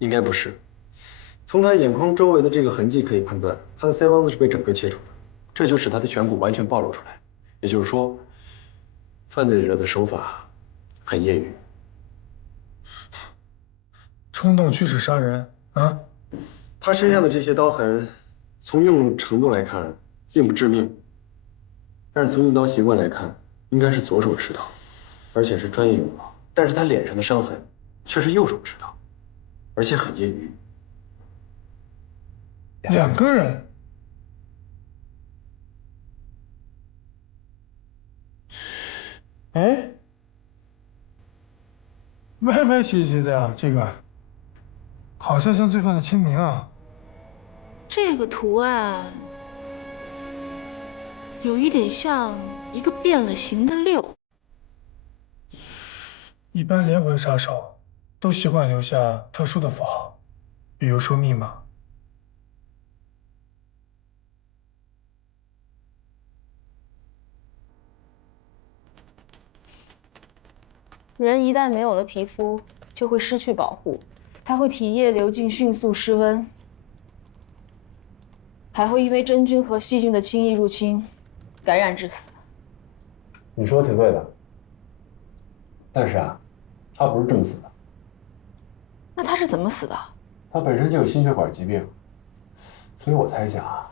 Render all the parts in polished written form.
应该不是。从他眼眶周围的这个痕迹可以判断，他的腮帮子是被整个切除的，这就使他的颧骨完全暴露出来。也就是说，犯罪者的手法很业余。冲动驱使杀人啊！他身上的这些刀痕，从用程度来看并不致命，但是从用刀习惯来看，应该是左手持刀，而且是专业用刀。但是他脸上的伤痕却是右手持刀，而且很业余。两个人。哎，歪歪斜斜的呀，这个好像罪犯的签名啊。这个图案有一点像一个变了形的六。一般连环杀手都习惯留下特殊的符号，比如说密码。人一旦没有了皮肤，就会失去保护，它会体液流进，迅速失温，还会因为真菌和细菌的轻易入侵，感染致死。你说的挺对的，但是啊，他不是这么死的。那他是怎么死的？他本身就有心血管疾病，所以我猜想啊，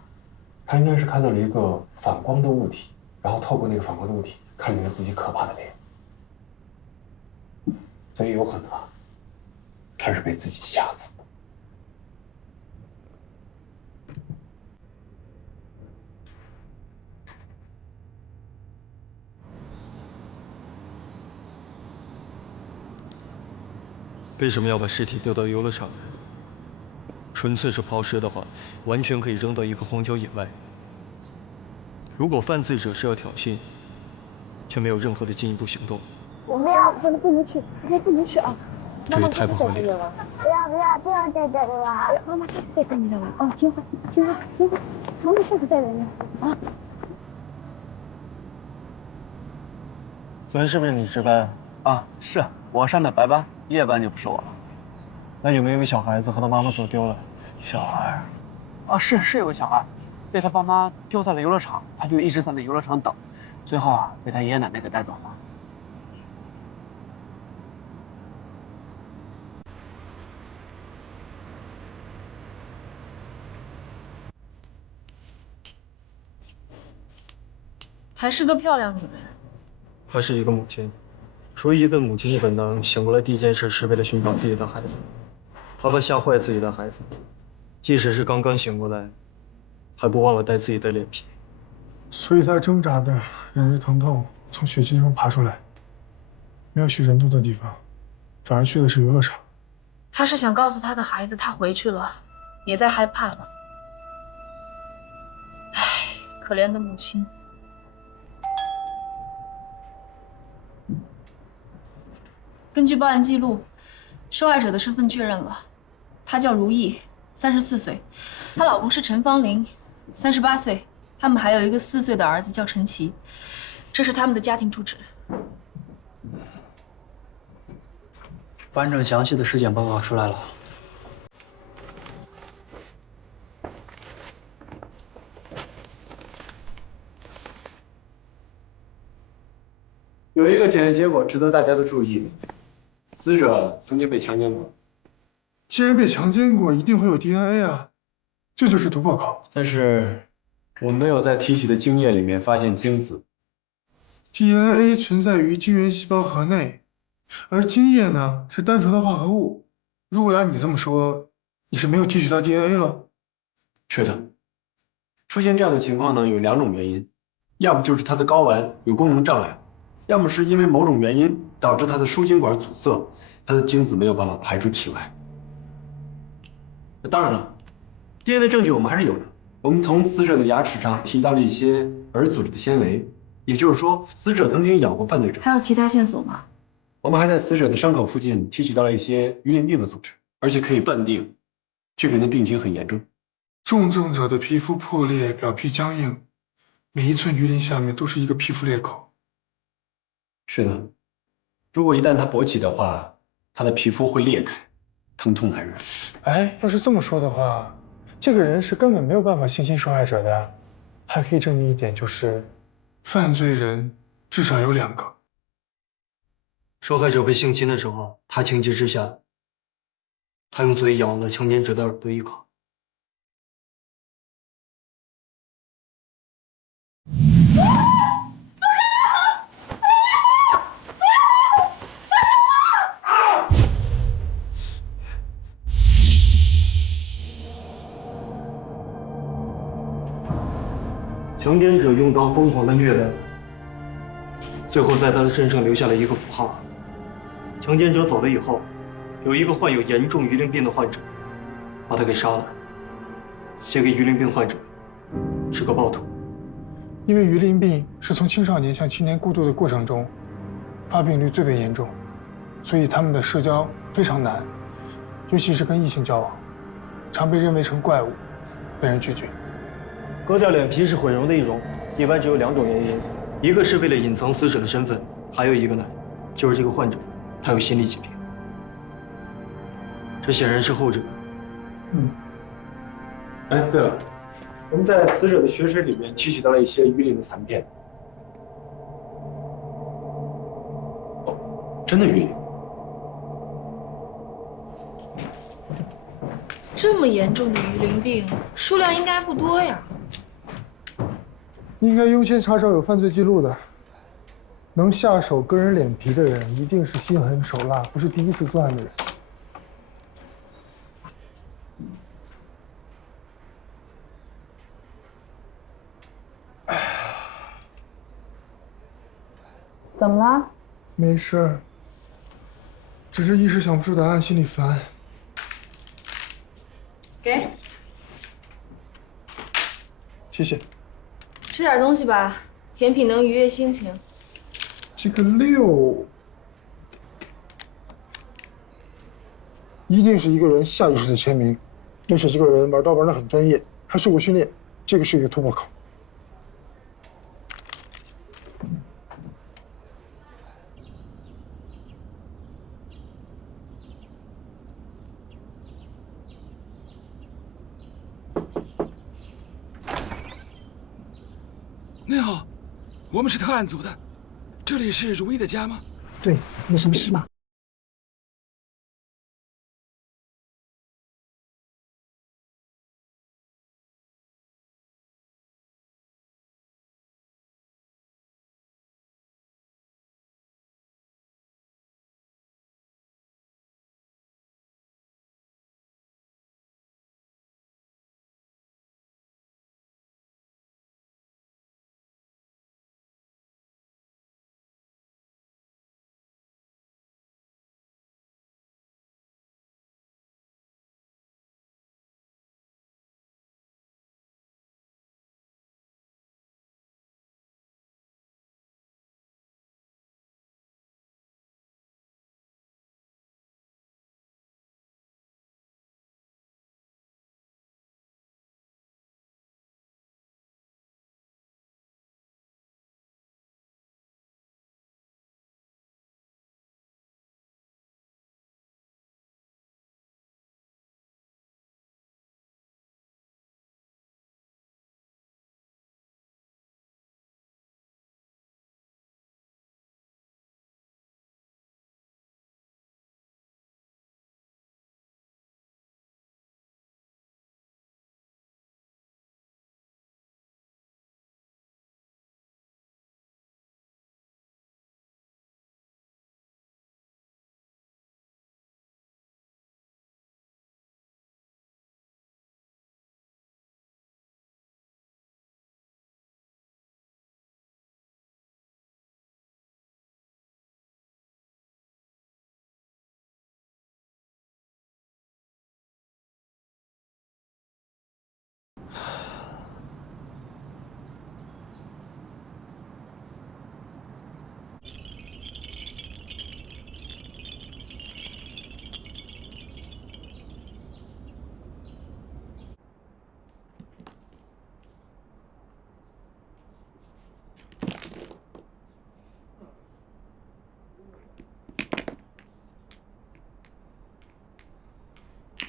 他应该是看到了一个反光的物体，然后透过那个反光的物体看见了自己可怕的脸，所以有可能啊，他是被自己吓死的。为什么要把尸体丢到游乐场？纯粹是抛尸的话，完全可以扔到一个荒郊野外。如果犯罪者是要挑衅，却没有任何的进一步行动，我们要不能去，不能去啊！这也太不合理了。不要，就要在这里玩。妈妈下次再带你来玩哦，听话。妈妈下次再带你啊。昨天是不是你值班啊？是我上的白班，夜班就不是我了。那有没有个小孩子和他妈妈走丢了？小孩？啊，是有个小孩，被他爸妈丢在了游乐场，他就一直在那游乐场等，最后啊被他爷爷奶奶给带走了。还是个漂亮女人。她是一个母亲，出于一个母亲的本能，醒过来第一件事是为了寻找自己的孩子。她怕吓坏自己的孩子，即使是刚刚醒过来，还不忘了带自己的脸皮。所以他挣扎的忍着疼痛从血迹中爬出来，没有去人多的地方，反而去的是游乐场。他是想告诉他的孩子，他回去了，别再害怕了。唉，可怜的母亲。根据报案记录，受害者的身份确认了，她叫如意，34岁，她老公是陈芳林，38岁，他们还有一个4岁的儿子叫陈奇，这是他们的家庭住址。完整详细的尸检报告出来了。有一个检验结果值得大家的注意，死者曾经被强奸过。既然被强奸过，一定会有 DNA 啊，这就是突破口。但是我们没有在提取的精液里面发现精子。DNA 存在于精原细胞核内，而精液呢是单纯的化合物。如果按你这么说，你是没有提取到 DNA 了？是的，出现这样的情况呢，有2种原因，要么就是它的睾丸有功能障碍，要么是因为某种原因导致它的输精管阻塞，它的精子没有办法排出体外。当然了 ，DNA 的证据我们还是有的。我们从死者的牙齿上提到了一些耳组织的纤维，也就是说，死者曾经咬过犯罪者。还有其他线索吗？我们还在死者的伤口附近提取到了一些鱼鳞病的组织，而且可以断定，这个人的病情很严重。重症者的皮肤破裂，表皮僵硬，每一寸鱼鳞下面都是一个皮肤裂口。是的，如果一旦他勃起的话，他的皮肤会裂开，疼痛难忍。哎，要是这么说的话，这个人是根本没有办法性侵受害者的呀。还可以证明一点，就是犯罪人至少有2个。受害者被性侵的时候，他情急之下，他用嘴咬了强奸者的耳朵一口。强奸者用刀疯狂的虐待，最后在他的身上留下了一个符号。强奸者走了以后，有一个患有严重鱼鳞病的患者把他给杀了。这个鱼鳞病患者是个暴徒。因为鱼鳞病是从青少年向青年过渡的过程中，发病率最为严重，所以他们的社交非常难，尤其是跟异性交往，常被认为成怪物，被人拒绝。割掉脸皮是毁容的一种，一般只有2种原因，一个是为了隐藏死者的身份，还有一个呢，就是这个患者他有心理疾病。这显然是后者。哎，对了，我们在死者的血水里面提取到了一些鱼鳞的残片。哦，真的鱼鳞。这么严重的鱼鳞病，数量应该不多呀。应该优先查找有犯罪记录的。能下手割人脸皮的人，一定是心狠手辣，不是第一次作案的人。怎么了？没事儿，只是一时想不出答案，心里烦。给，谢谢。吃点东西吧，甜品能愉悦心情。这个6，一定是一个人下意识的签名，而且这个人玩刀玩得很专业，还受过训练，这个是一个突破口。您好，我们是特案组的，这里是如意的家吗？对，有什么事吗？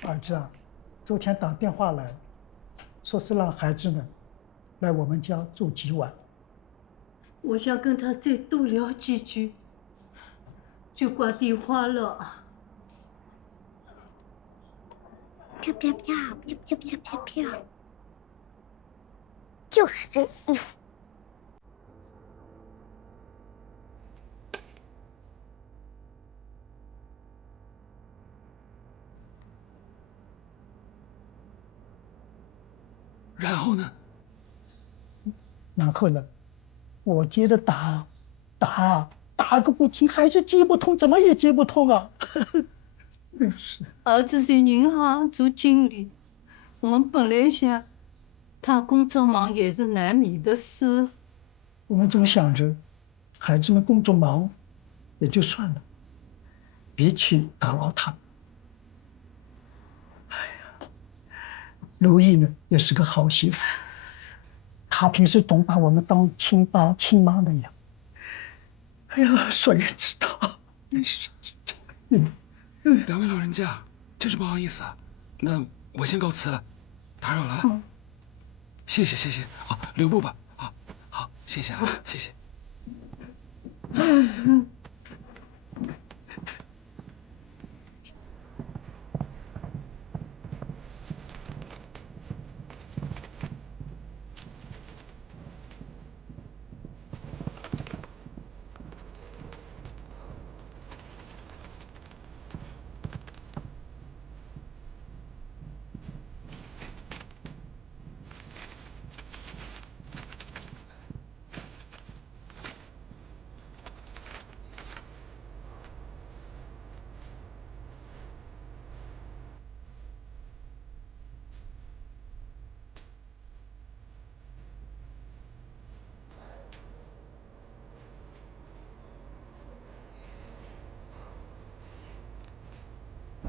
儿子啊，昨天打电话来，说是让孩子呢来我们家住几晚。我想跟他再多聊几句，就挂电话了。飘飘飘飘飘飘飘飘，就是这衣服。然后呢？然后呢，我接着打个不停，还是接不通，怎么也接不通啊！是。儿子在银行做经理，我们本来想，他工作忙也是难免的事。我们总想着，孩子们工作忙，也就算了，别去打扰他们。哎呀，如意呢也是个好媳妇，她平时总把我们当亲爸亲妈的养。哎呀，谁知道？两位老人家，真是不好意思啊。那我先告辞了，打扰了啊。谢谢谢谢啊，留步吧啊，好，谢谢啊，谢谢。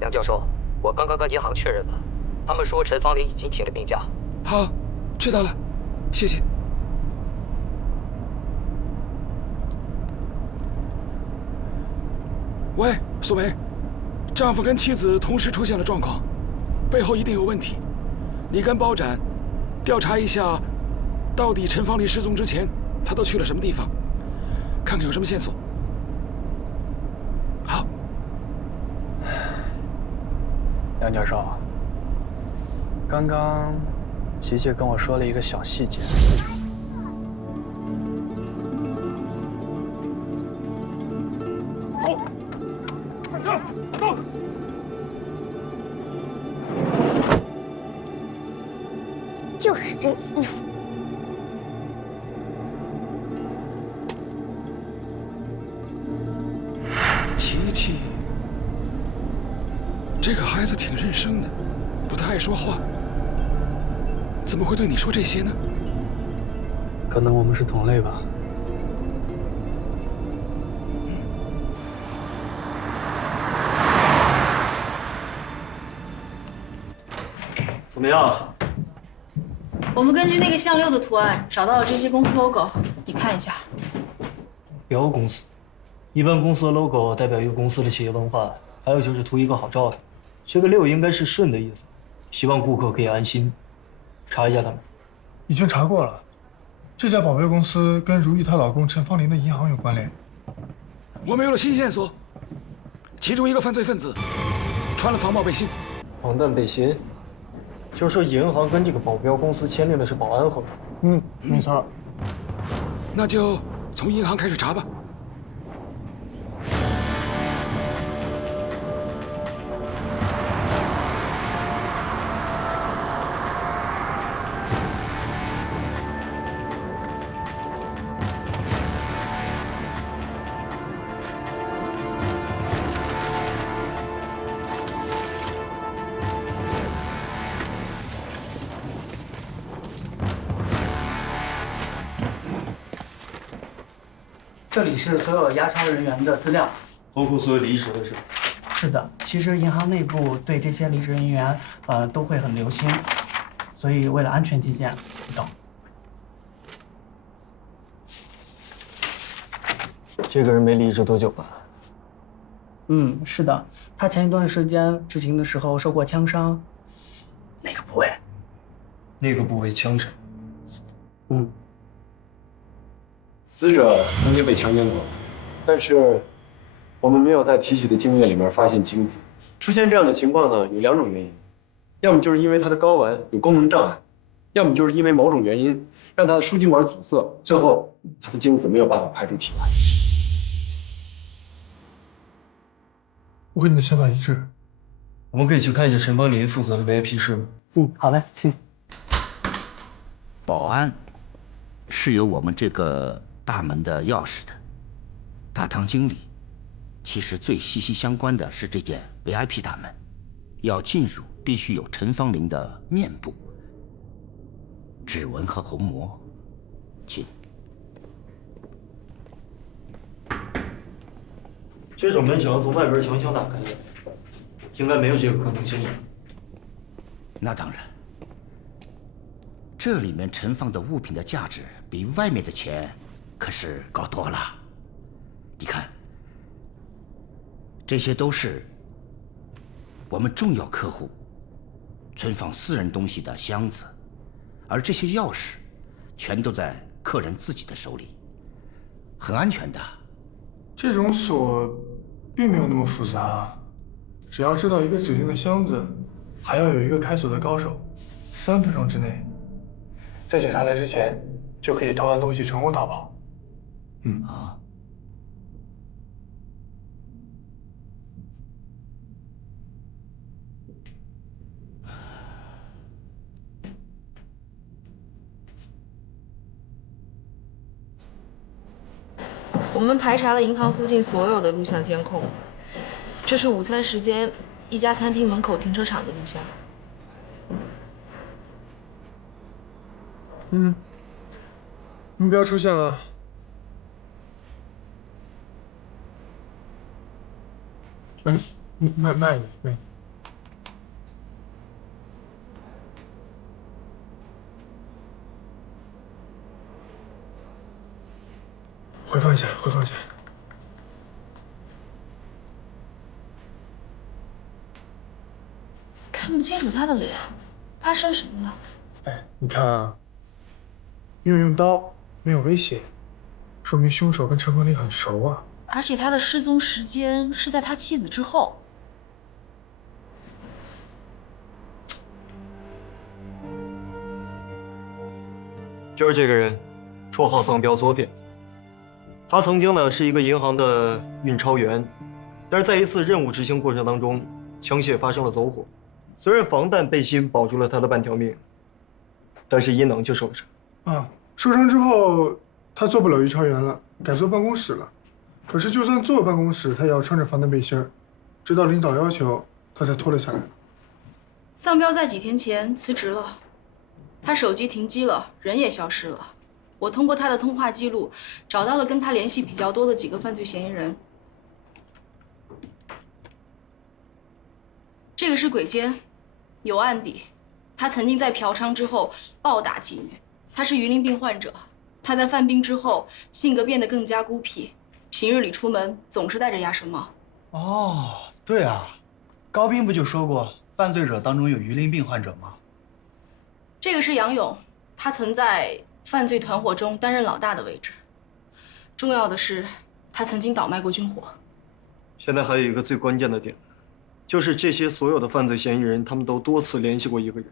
梁教授，我刚刚跟银行确认了，他们说陈芳玲已经请了病假。好，知道了，谢谢。喂，素梅，丈夫跟妻子同时出现了状况，背后一定有问题。你跟包展调查一下，到底陈芳玲失踪之前，她都去了什么地方，看看有什么线索。好。梁教授，刚刚琪琪跟我说了一个小细节。走！就是这衣服。琪琪，这个孩子挺认生的，不太爱说话，怎么会对你说这些呢？可能我们是同类吧。怎么样？我们根据那个项链的图案找到了这些公司 logo， 你看一下。标公司，一般公司的 logo 代表一个公司的企业文化，还有就是图一个好兆头。这个6应该是顺的意思，希望顾客可以安心。查一下他们。已经查过了，这家保镖公司跟如意她老公陈芳玲的银行有关联。我们有了新线索，其中一个犯罪分子穿了防爆背心。防弹背心，就是说银行跟这个保镖公司签订的是保安合同。没错。那就从银行开始查吧。这里是所有押钞人员的资料，包括所有离职的是吧？是的，其实银行内部对这些离职人员，都会很留心，所以为了安全起见，不动。这个人没离职多久吧？是的，他前一段时间执行的时候受过枪伤，哪个部位？那个部位枪伤。死者曾经被强奸过，但是我们没有在提取的精液里面发现精子。出现这样的情况呢，有两种原因，要么就是因为它的睾丸有功能障碍，要么就是因为某种原因让它的输精管阻塞，最后它的精子没有办法排出体外。我跟你的想法一致。我们可以去看一下陈芳林负责的 VIP 室吗？好嘞，请。保安是有我们这个大门的钥匙的。大堂经理，其实最息息相关的是这件 VIP 大门，要进入必须有陈芳林的面部、指纹和虹膜。请。这种门想要从外边强行打开，应该没有这个可能性吧？那当然，这里面盛放的物品的价值比外面的钱可是高多了。你看，这些都是我们重要客户存放私人东西的箱子，而这些钥匙全都在客人自己的手里，很安全的。这种锁并没有那么复杂，只要知道一个指定的箱子，还要有一个开锁的高手，3分钟之内，在警察来之前就可以偷完东西成功逃跑。我们排查了银行附近所有的录像监控，这是午餐时间一家餐厅门口停车场的录像。目标出现了。慢一点。回放一下。看不清楚他的脸，发生什么了？哎，你看啊，没有用刀，没有威胁，说明凶手跟陈凤林很熟啊。而且他的失踪时间是在他妻子之后。就是这个人，绰号丧彪左撇子。他曾经呢是一个银行的运钞员，但是在一次任务执行过程当中，枪械发生了走火。虽然防弹背心保住了他的半条命，但是伊能却受伤。受伤之后，他做不了运钞员了，改做办公室了。可是就算坐办公室，他也要穿着防弹背心，直到领导要求，他才脱了下来。丧彪在几天前辞职了，他手机停机了，人也消失了。我通过他的通话记录，找到了跟他联系比较多的几个犯罪嫌疑人。这个是鬼奸，有案底。他曾经在嫖娼之后暴打妓女。他是鱼鳞病患者，他在犯病之后性格变得更加孤僻，平日里出门总是戴着鸭舌帽。哦，对啊，高斌不就说过，犯罪者当中有鱼鳞病患者吗？这个是杨勇，他曾在犯罪团伙中担任老大的位置。重要的是，他曾经倒卖过军火。现在还有一个最关键的点，就是这些所有的犯罪嫌疑人，他们都多次联系过一个人，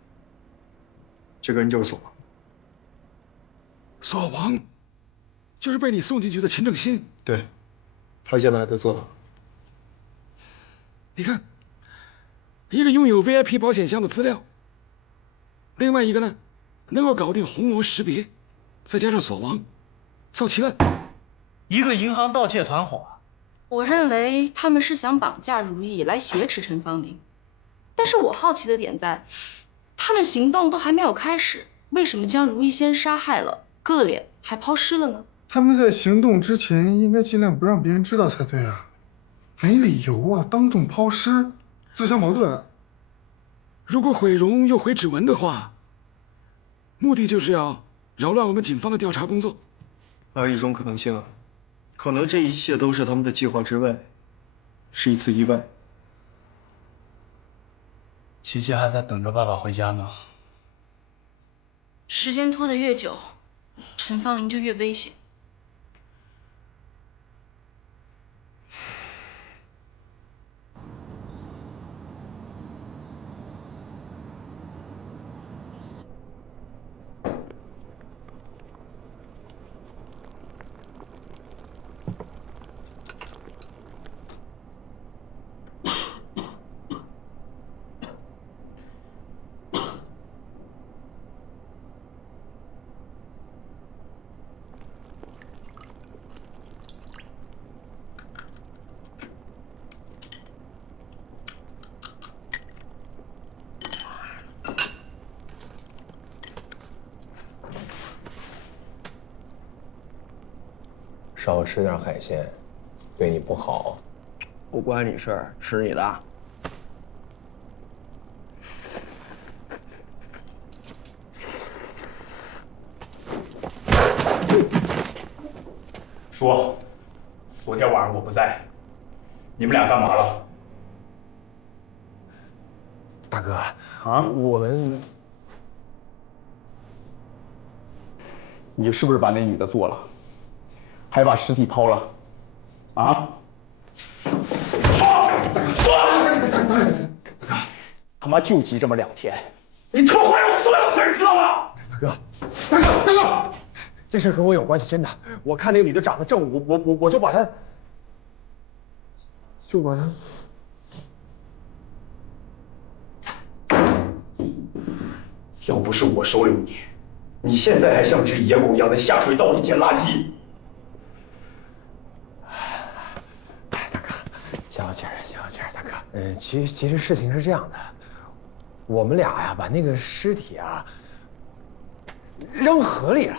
这个人就是索王。索王，就是被你送进去的秦正新。对，他现在还在坐牢。你看，一个拥有 VIP 保险箱的资料，另外一个呢，能够搞定虹膜识别，再加上索王，凑齐了。一个银行盗窃团伙。我认为他们是想绑架如意来挟持陈芳林，但是我好奇的点在，他们行动都还没有开始，为什么将如意先杀害了，割了脸，还抛尸了呢？他们在行动之前应该尽量不让别人知道才对啊，没理由啊，当众抛尸，自相矛盾啊。如果毁容又毁指纹的话，目的就是要扰乱我们警方的调查工作。还有一种可能性啊，可能这一切都是他们的计划之外，是一次意外。琪琪还在等着爸爸回家呢。时间拖得越久，陈芳林就越危险。少吃点海鲜，对你不好。不关你事儿，吃你的。说，昨天晚上我不在，你们俩干嘛了？大哥啊，我们你是不是把那女的做了，还把尸体抛了？啊？说！他妈就急这么2天，你他妈坏了我所有的事儿，知道吗？大哥，这事跟我有关系，真的。我看那个女的长得正，我就把她，要不是我收留你，你现在还像只野狗一样在下水道里捡垃圾。消气儿，大哥。其实事情是这样的，我们俩呀把那个尸体啊扔河里了。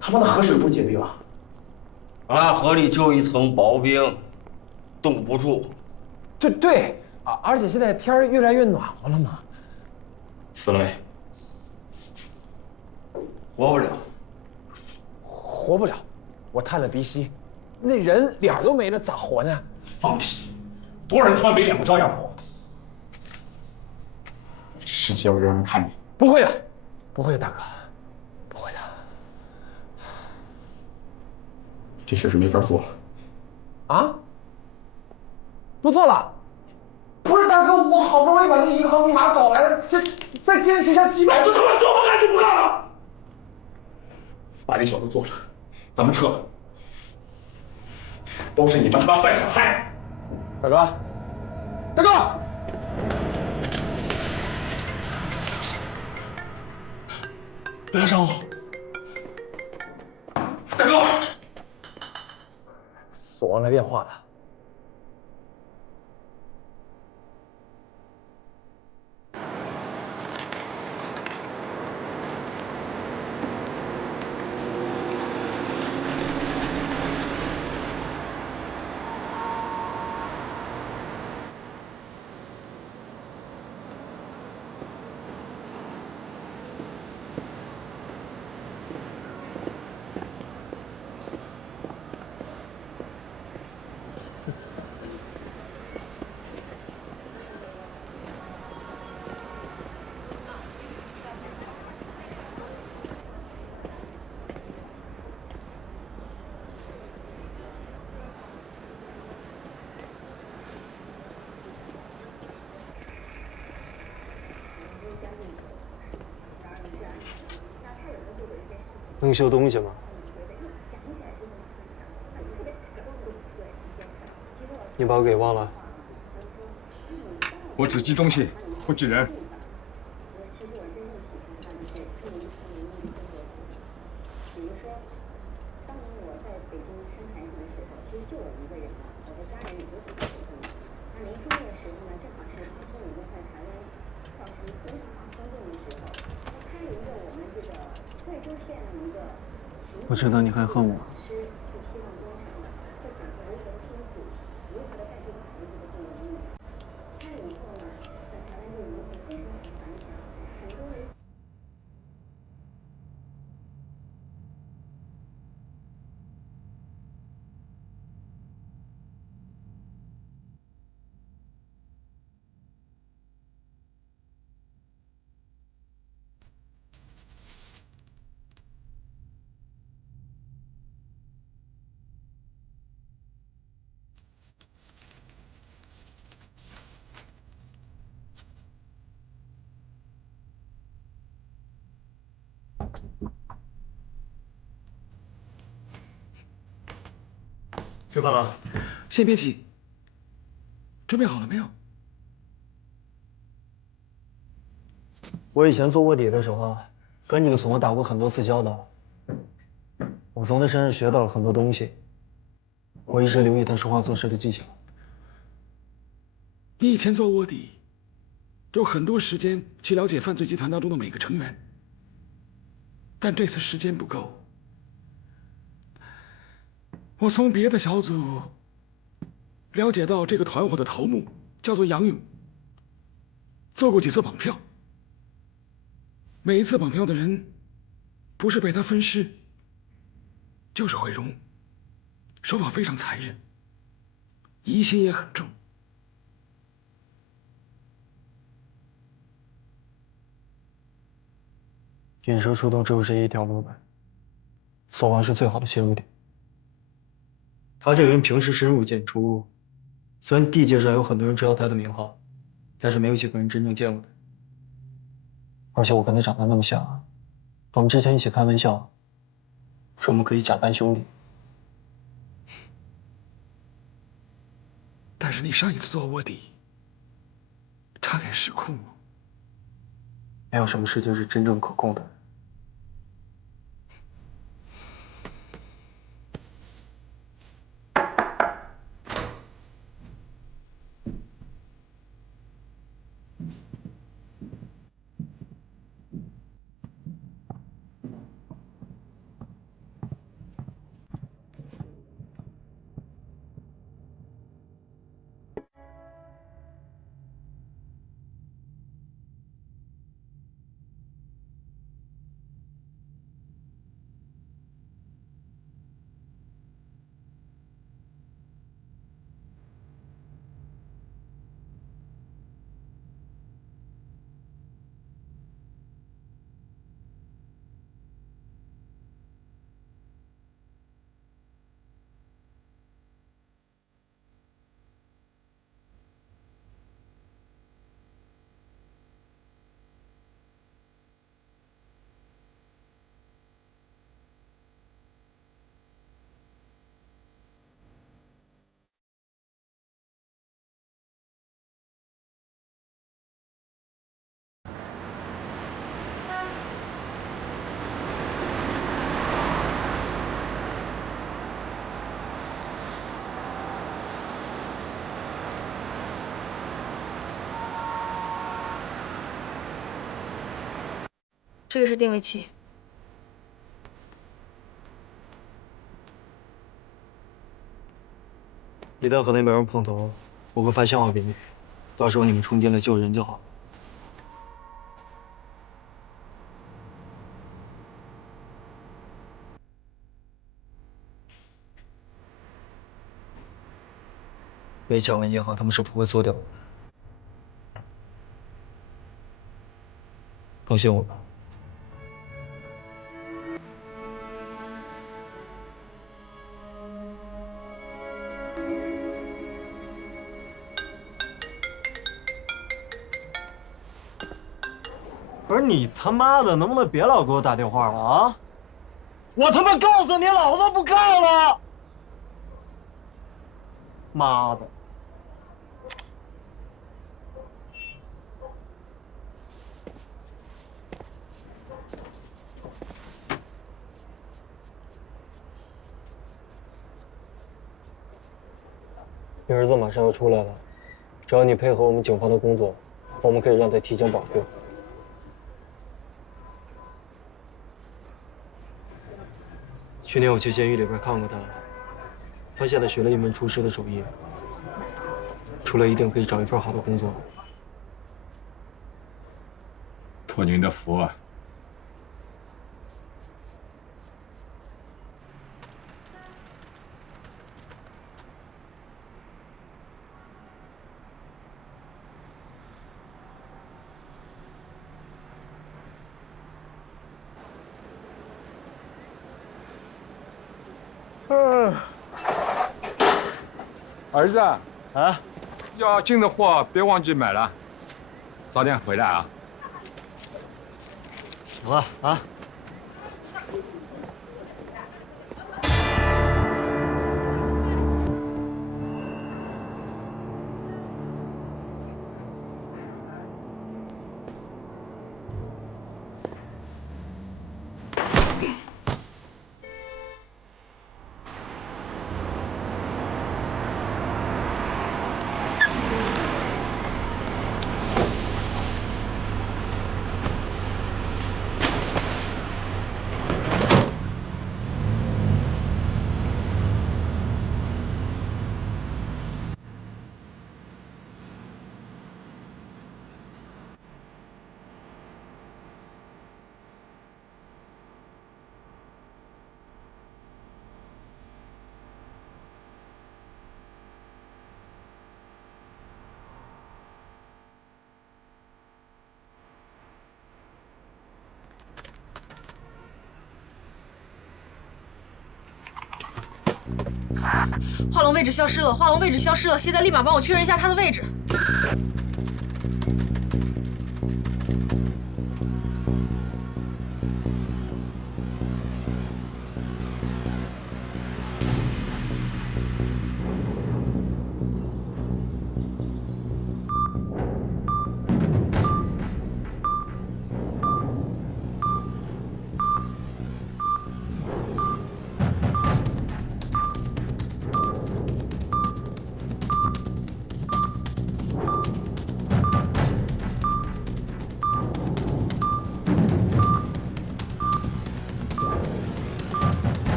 他妈的河水不结冰啊？啊，河里就一层薄冰，冻不住。对啊，而且现在天儿越来越暖和了嘛。死了没？活不了。活不了，我探了鼻息，那人脸儿都没了，咋活呢？放屁！多少人他妈没脸，我照样活。世界要有人看你。不会的，大哥，不会的。这事是没法做了。啊？不做了？不是大哥，我好不容易把那银行密码搞来了，这再坚持一下几秒，就他妈说不干就不干了。把那小子做了，咱们撤。都是你们他妈犯傻害！大哥，不要伤我！大哥，锁忘了电话了。能修东西吗？你把我给忘了？我只记东西，不记人。我知道你还恨我。吃饭了？先别急，准备好了没有？我以前做卧底的时候啊，跟这个怂打过很多次交道，我从他身上学到了很多东西。我一直留意他说话做事的技巧。你以前做卧底，有很多时间去了解犯罪集团当中的每个成员，但这次时间不够。我从别的小组了解到，这个团伙的头目叫做杨勇，做过几次绑票。每一次绑票的人，不是被他分尸，就是毁容，手法非常残忍，疑心也很重。引蛇出洞只有这一条路呗，索王是最好的切入点。他这个人平时深入简出，虽然地界上有很多人知道他的名号，但是没有几个人真正见过他。而且我跟他长得那么像，我们之前一起开玩笑，说我们可以假扮兄弟。但是你上一次做卧底，差点失控。没有什么事情是真正可控的。这个是定位器。一旦和那边人碰头，我会发信号给你，到时候你们冲进来救人就好。没抢完银行，他们是不会做掉的。放心我吧。不是你他妈的，能不能别老给我打电话了啊？我他妈告诉你，老子不干了！妈的！你儿子马上要出来了，只要你配合我们警方的工作，我们可以让他提前保释。去年我去监狱里边看过他，他现在学了一门厨师的手艺，出来一定可以找一份好的工作。托您的福啊！儿子啊，要进的货别忘记买了，早点回来啊。行了啊。画龙位置消失了，画龙位置消失了，现在立马帮我确认一下他的位置。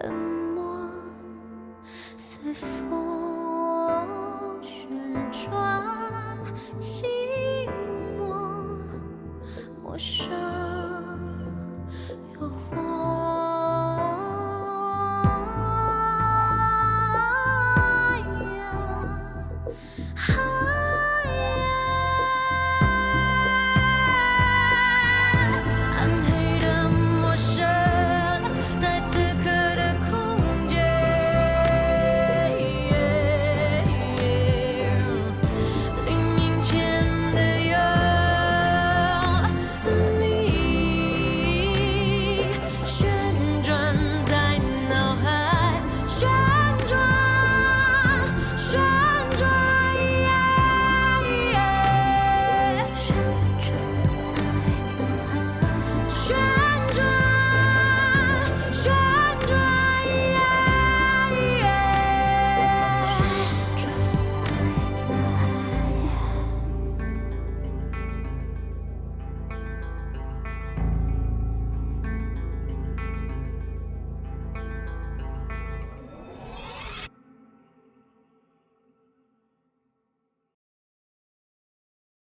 冷